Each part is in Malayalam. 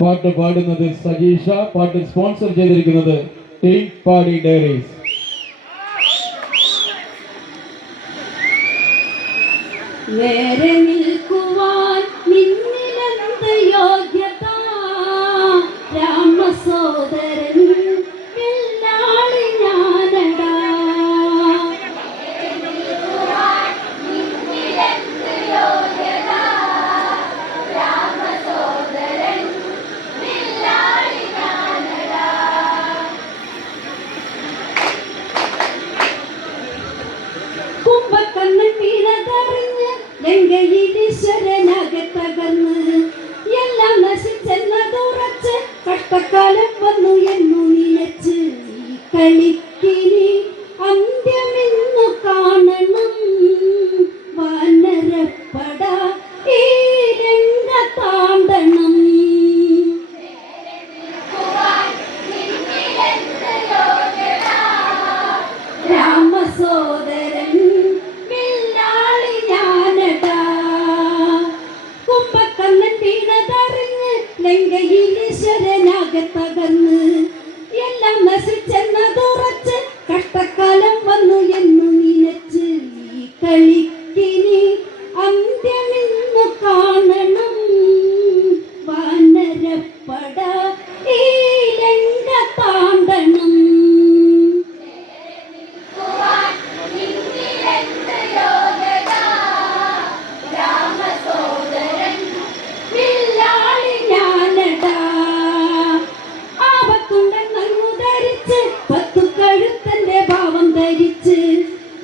പാട്ട് പാടുന്നത് സജീഷ, പാട്ട് സ്പോൺസർ ചെയ്തിരിക്കുന്നത് ടീം പാടി ഡയറീസ്. നേരെ നിൽക്കുവാൻ നിന്നിലെന്ത് യോഗ്യത, രാമസോദരൻ വെള്ളാളി ഞാനടാ. കുംഭക്കണ്ണൻ വീണതറിഞ്ഞ് ലങ്കയിലീശ്വരനാകെ തകർന്ന് എല്ലാം നശിച്ചെന്നതുറച്ച് കഷ്ടക്കാലം വന്നു എന്നു നിലച്ച് ഈ കളിക്കിനി അന്ത്യമെന്നു കാണണം. വാനരപ്പട ഈ രംഗത്താണ്ടണം. രാമസോദരൻ വെള്ളാളി ഞാനടാ. കുംഭക്കണ്ണൻ വീണതറിഞ്ഞ് ലങ്കയിലീശ്വരനാകെ തകർന്ന് എല്ലാം നശിച്ചെന്നതുറച്ച് കഷ്ടക്കാലം വന്നു എന്നു നിലച്ച് ഈ കളിക്കിനി അന്ത്യമെന്നു കാണണം. വാനരപ്പട ഈ രംഗത്താണ്ടണം.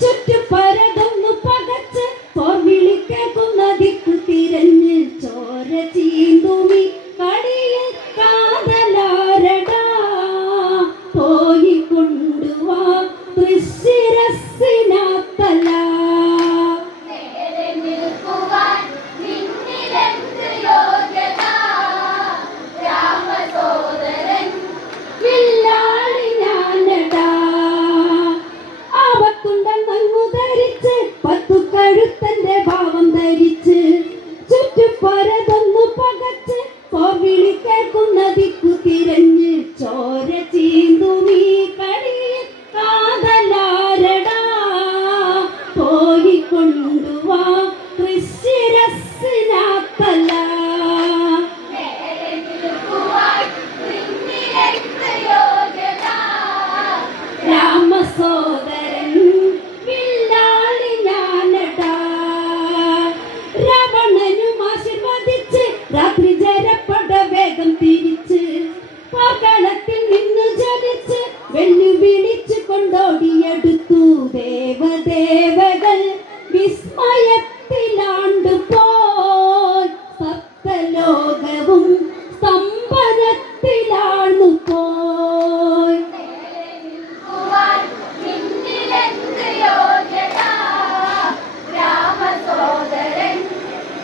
ചുറ്റുപരതൊന്നു പകച്ച് പോർവിളിക്കുന്ന ദിക്കു തിരഞ്ഞ് ചോര ചീന്തുമി കടിയിൽ കാതലാരടാ. പോയി കൊണ്ടുവാ തൃശ്ശിരസ്സിനാത്തല. വില്ലാളി ഞാനടാ. ആപത്തുണ്ടൻ നങ്ങു ധരിച്ച് പത്തു കഴുത്തന്റെ ഭാവം ധരിച്ച് ചുറ്റുപരതൊന്നു പകച്ച് പോർവിളി കേൾക്കുന്ന ദിക്കു തിരഞ്ഞ് ചോര ചീന്തുമീ കടിയിൽ കാതലാരടാ. പോയി കൊണ്ടുവാ തൃശ്ശിരസ്സിനാത്തല. രാമസോദരൻ വില്ലാളി ഞാനടാ. രാവണനും ആശീർവദിച്ച് രാത്രി ജരപ്പട വേഗം തിരിച്ച് പകളത്തിൽ നിന്നു ജനിച്ച് വെല്ലുവിളിച്ചു കൊണ്ടോടിയെടുത്തു ദേവദേവകൾ വിസ്മയത്തിലാണ്ടുപോയി. സപ്തലോകവും സ്തംഭനത്തിലാണു പോയി.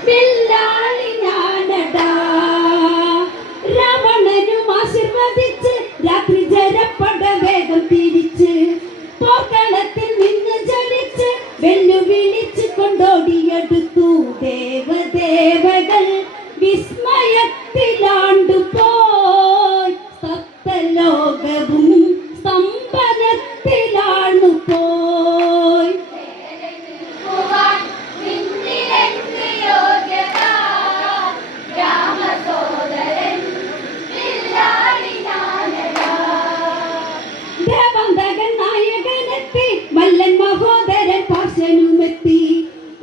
വില്ലാളി ഞാനടാ. രാവണനും ആശീർവദിച്ച് രാത്രി ജരപ്പട വേഗം തിരിച്ച് പോർക്കളത്തിൽ നിന്ന് ജനിച്ച് വെല്ലുവിളിച്ചു കൊണ്ടോടിയെടുത്തു ദേവദേവകൾ വിസ്മയത്തിലാണ്ടുപോയി. സപ്തലോകവും സ്തംഭനത്തിലാണു പോയി. ദേവന്തകൻ നായകനെത്തി, മല്ലൻ മഹോദരൻ പാർശ്വനുമെത്തി,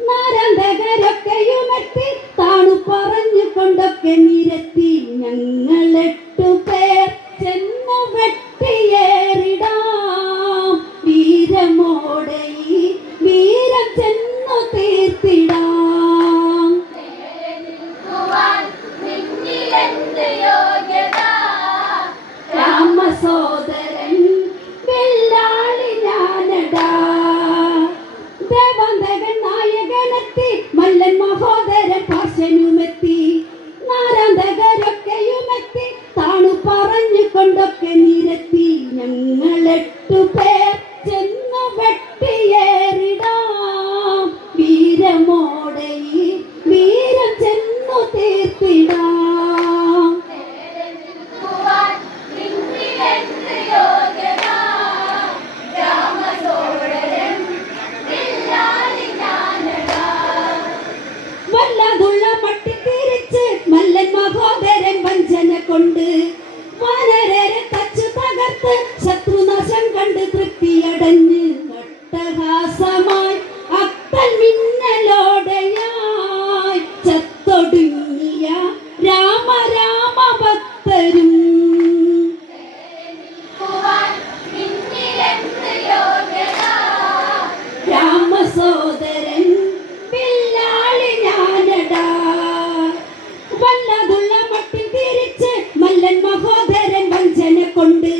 നാരന്തകരൊക്കെയുമെത്തി, താണു പറഞ്ഞുകൊണ്ടൊക്കെ നിരത്തി. ഞങ്ങൾ 8 പേർ ചെന്നു വെട്ടിയേറിടാം, വീരമോടെ ഈ വീരം ചെന്നു തീർത്തിടാം. രാമസോദരൻ വെള്ളാളി ഞാനടാ. ദേവാന്തകൻ നായകനെത്തി, മല്ലൻ മഹോദരൻ പാർശ്വനുമെത്തി, നാരാന്തകരൊക്കെയുമെത്തി, താണു പറഞ്ഞുകൊണ്ടൊക്കെ നിരത്തി. ഞങ്ങൾ 8 പേർ ചെന്നു വെട്ടിയേറിടാം, വീരമോടെ ഈ വീരം ചെന്നു തീർത്തിടാം. കൊണ്ട് വാനരരെ തച്ചു തകർത്ത് ശത്രുനാശം കണ്ട് തൃപ്തിയടഞ്ഞ് അട്ടഹാസമായി അത്തൻ മിന്നലോടെയായി ചത്തൊടുങ്ങിയ രാമ രാമ ഭക്തരും രാമസോദരൻ പില്ലാളി ഞാനടാ വല്ലതുള്ള മട്ടിൽ തിരിച്ച് മല്ലൻ മഹോദരൻ വഞ്ചന കൊണ്ട്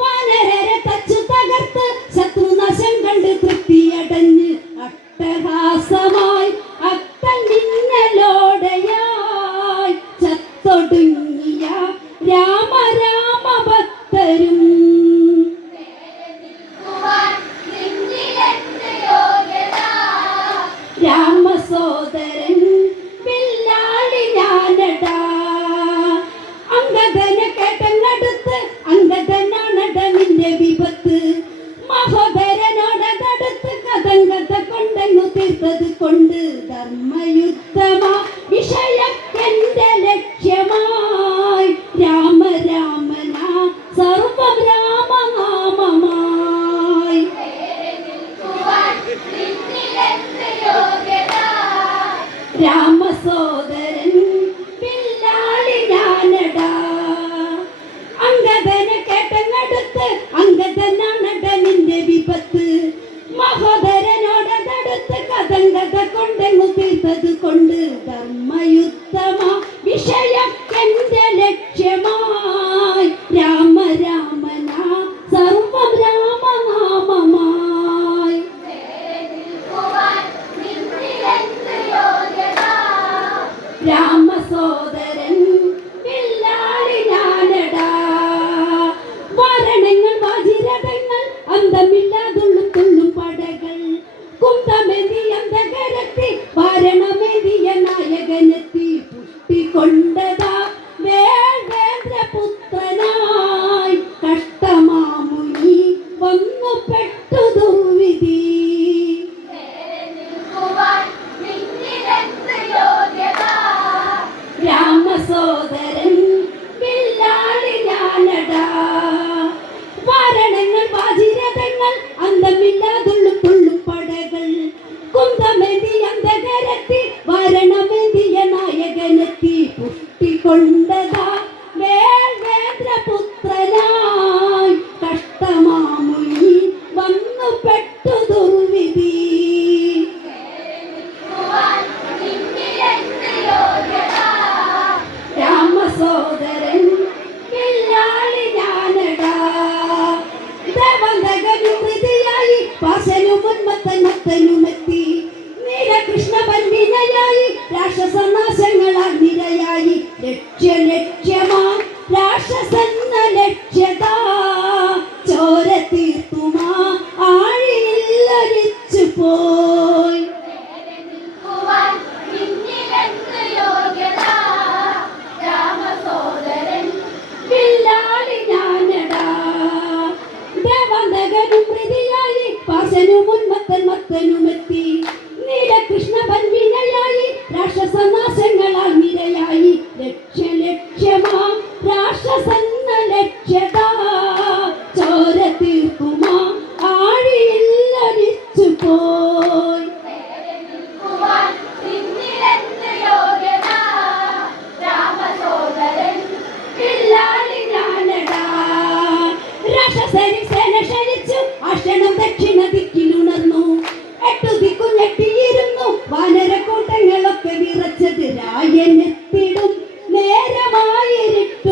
വാനരരെ തച്ചു തകർത്ത് ശത്രുനാശം കണ്ട് തൃപ്തിയടഞ്ഞ് അട്ടഹാസമായി അത്തൻ മിന്നലോടെയായി ചത്തൊടുങ്ങിയ രാമ രാമ ഭക്തരും രാമസോദരൻ പില്ലാളി ഞാനടാ അംഗദനെ കേട്ടങ്ങടുത്ത് അംഗദനാണട നിന്റെ വിപത്ത് മഹോദരനോടടുത്ത് കഥങ്കഥ കൊണ്ടെന്നു തീർത്തത് കൊണ്ട് ധർമ്മയുദ്ധമാ വിഷയം എന്റെ ലക്ഷ്യമായി രാമ രാമനാ സർവം രാമനാമമായി രാമസോദരൻ പില്ലാളി ഞാനടാ അംഗദനെ കേട്ടങ്ങടുത്ത് അംഗദനാണട നിന്റെ വിപത്ത് മഹോദരനോടടുത്ത് കഥങ്കഥ കൊണ്ടെന്നു തീർത്തത് കൊണ്ട് ധർമ്മയുദ്ധമാ വിഷയം എന്റെ ലക്ഷ്യമായി രാമ രാമനാ സർവം രാമനാമമായി രാമസോദരൻ പില്ലാളി ഞാനടാ വാരണങ്ങൾ വാജിരഥങ്ങൾ അന്തമില്ലാതുള്ളും തുള്ളും പടകൾ കുന്തമെതി അന്തകരത്തി വാരണമെതിയ നായകനെത്തി പുഷ്ടി കൊണ്ടതാ വേന്ദ്രപുത്രനായി കഷ്ടമാമുനി വന്നു പെട്ടു ദുർവിധി രാമസോദരൻ പില്ലാളി ഞാനടാ വാരണങ്ങൾ വാജിരഥങ്ങൾ അന്തമില്ലാതുള്ളും തുള്ളും പടകൾ കുന്തമെതി അന്തകരത്തി വാരണമെതിയ നായകനെത്തി പുഷ്ടി കൊണ്ടതാ വേന്ദ്രപുത്രനായി കഷ്ടമാമുനി വന്നു പെട്ടു ദുർവിധി രാമസോദരൻ പില്ലാളി ഞാനടാ ദേവന്തകനും ഹൃതിയായി പാശനും ഉന്മത്തനുമെത്തി നീലകൃഷ്ണ പൻവിനയായി രാക്ഷസനാശങ്ങളാൽ നിരയായി ലക്ഷ്യമാ രാക്ഷസന്ന ലക്ഷ്യതാ ചോര തീർത്തുമാ ആഴിയില്ലരിച്ചു പോയി പില്ലാളി ഞാനടാ ദേവന്തകനും ഹൃതിയായി പാശനും ഉന്മത്തനുമെത്തി നീലകൃഷ്ണ പൻവിനയായി രാക്ഷസനാശങ്ങളാൽ നിരയായി ലക്ഷ്യമാ രാക്ഷസന്ന ലക്ഷ്യതാ ചോര തീർക്കുമാ ആഴിയില്ലരിച്ചു പോയി പില്ലാളി ഞാനടാ രാക്ഷസരി സേന ക്ഷണിച്ചു അക്ഷണം ദക്ഷിണ ദിക്കിലുണർന്നു എട്ടു ദിക്കു ഞെട്ടിയിരുന്നു വാനരക്കൂട്ടങ്ങളൊക്കെ വിറച്ചത് രായനെത്തിടും നേരമായിരിട്ടുപോൽ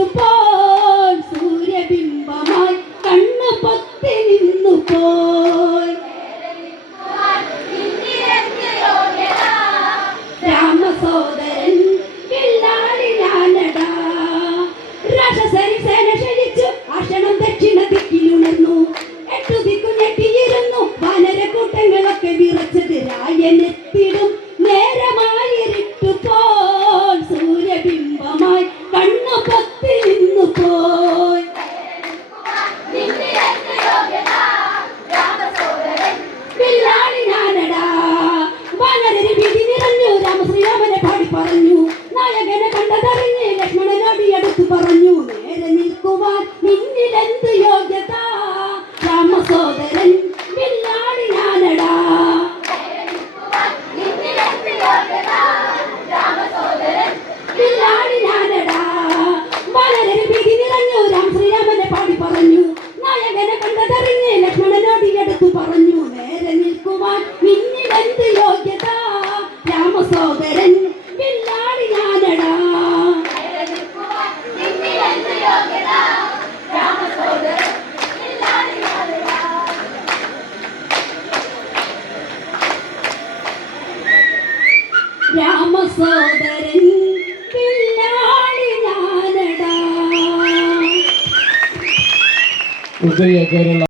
സൂര്യബിംബമായി കണ്ണു പൊത്തി നിന്നു പോയി രാമസോദരൻ പില്ലാളി ഞാനടാ രാക്ഷസരി സേന ക്ഷണിച്ചു അക്ഷണം ദക്ഷിണ ദിക്കിലുണർന്നു എട്ടു ദിക്കു ഞെട്ടിയിരുന്നു വാനരക്കൂട്ടങ്ങളൊക്കെ വിറച്ചത് രായനെത്തിടും നേരമായിരിട്ടുപോൽ സൂര്യബിംബമായി കണ്ണു പൊത്തി നിന്നു പോയി പില്ലാളി ഞാനടാ വാനരര് ഭീതി നിറഞ്ഞു രാമശ്രീരാമനെ പാടി പറഞ്ഞു നായകനെ കണ്ടതറിഞ്ഞ് ലക്ഷ്മണനോട് അടുത്ത് പറഞ്ഞു രാമസോദരൻ പിള്ളാടി ഞാനടാ. ഉദയ കേരള